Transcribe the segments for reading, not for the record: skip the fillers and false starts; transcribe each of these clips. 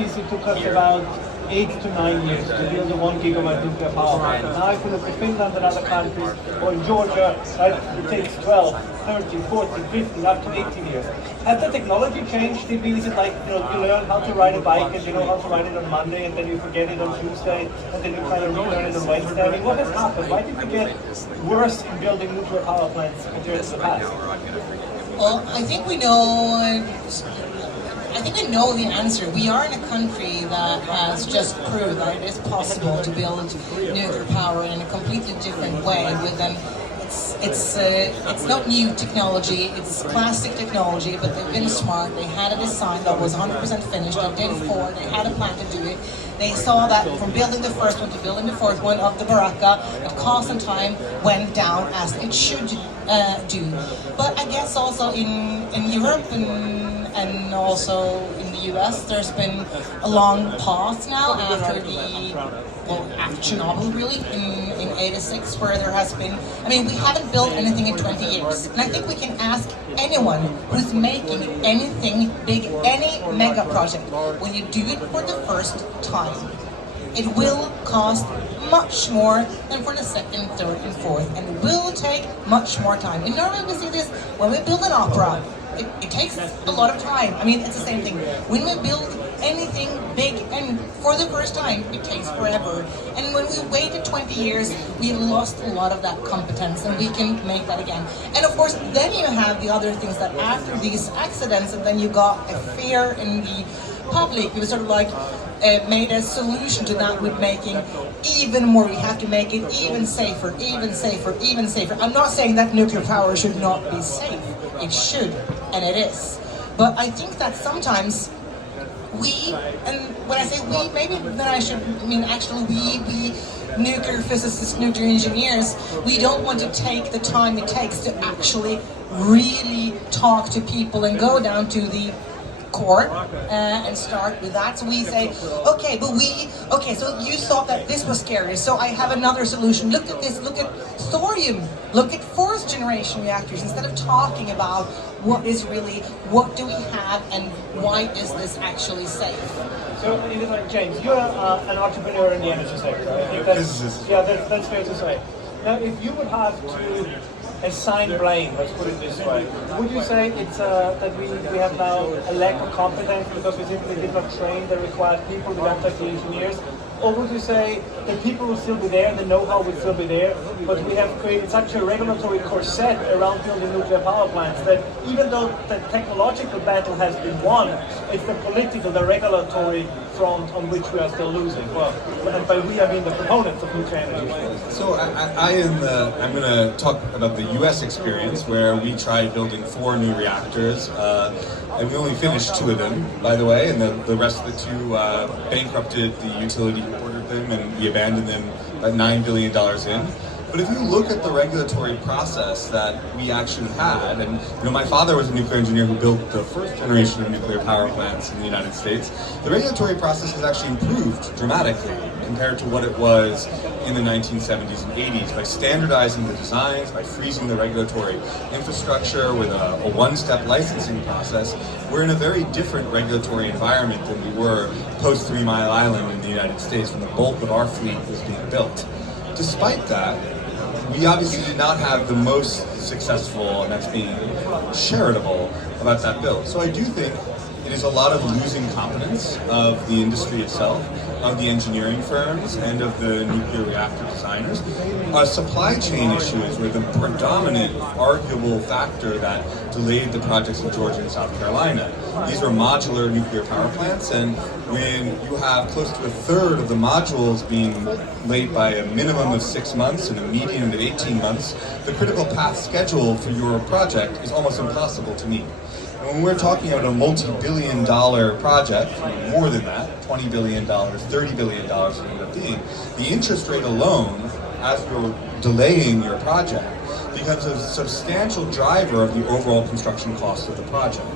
90s, it took us about 8 to 9 years to build a 1 gigawatt nuclear power plant. Now if you look at Finland and other countries, or in Georgia, it takes 12, 30, 40, 50, up to 18 years. Has the technology changed? Is it like, you learn how to ride a bike and you know how to ride it on Monday and then you forget it on Tuesday and then you kind of relearn it on Wednesday? I mean, what has happened? Why did we get worse in building nuclear power plants compared to the past? Well, I think we know the answer. We are in a country that has just proved that it is possible to build nuclear power in a completely different way. It's not new technology, it's classic technology, but they've been smart. They had a design that was 100% finished. They did four, they had a plan to do it. They saw that from building the first one to building the fourth one of the Baraka, the cost and time went down as it should do. But I guess also in Europe and also in the US, there's been a long pause now after after Chernobyl really, in 86, where there has been, we haven't built anything in 20 years. And I think we can ask anyone who's making anything big, any mega project, when you do it for the first time, it will cost much more than for the second, third, and fourth, and will take much more time. In Norway, we see this when we build an opera. It takes a lot of time. It's the same thing. When we build anything big and for the first time, it takes forever. And when we waited 20 years, we lost a lot of that competence, and we can make that again. And of course, then you have the other things that after these accidents, and then you got a fear in the public. It was sort of like made a solution to that with making even more. We have to make it even safer, even safer, even safer. I'm not saying that nuclear power should not be safe. It should, and it is. But I think that sometimes we, and when I say we, maybe then I should actually we nuclear physicists, nuclear engineers, we don't want to take the time it takes to actually really talk to people and go down to the core and start with that. So we say, okay, so you thought that this was scary, so I have another solution. Look at this, look at thorium, look at fourth generation reactors, instead of talking about what do we have and why is this actually safe. So, James, you're an entrepreneur in the energy sector. I think that's fair to say. Now, if you would have to assign blame, let's put it this way, would you say it's that we have now a lack of competence because we simply did not train the required people, we don't have the engineers? Or would you say that people will still be there, the know-how will still be there, but we have created such a regulatory corset around building nuclear power plants that even though the technological battle has been won, it's the political, the regulatory front on which we are still losing? Well, and by we I mean the proponents of nuclear energy. So I'm going to talk about the U.S. experience, where we tried building 4 new reactors, and we only finished 2 of them, by the way, and the rest of the 2 bankrupted the utility who ordered them, and we abandoned them at $9 billion in. But if you look at the regulatory process that we actually had, and my father was a nuclear engineer who built the first generation of nuclear power plants in the United States, the regulatory process has actually improved dramatically compared to what it was in the 1970s and 80s by standardizing the designs, by freezing the regulatory infrastructure with a one-step licensing process. We're in a very different regulatory environment than we were post 3 Mile Island in the United States when the bulk of our fleet was being built. Despite that, we obviously did not have the most successful, and that's being charitable, about that build. So I do think it is a lot of losing competence of the industry itself, of the engineering firms, and of the nuclear reactor designers. Supply chain issues were the predominant arguable factor that delayed the projects in Georgia and South Carolina. These are modular nuclear power plants, and when you have close to a third of the modules being late by a minimum of 6 months and a median of 18 months, the critical path schedule for your project is almost impossible to meet. When we're talking about a multi-billion-dollar project, more than that, $20 billion, $30 billion it ended up being, the interest rate alone, as you're delaying your project, becomes a substantial driver of the overall construction cost of the project.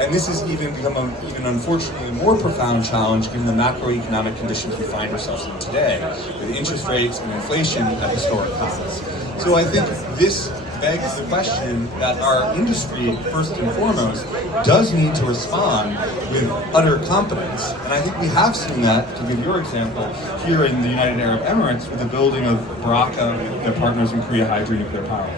And this has even become an unfortunately more profound challenge given the macroeconomic conditions we find ourselves in today, with interest rates and inflation at historic highs. So I think this begs the question that our industry, first and foremost, does need to respond with utter competence. And I think we have seen that, to give your example, here in the United Arab Emirates with the building of Baraka, their partners in Korea Hydro Nuclear Power.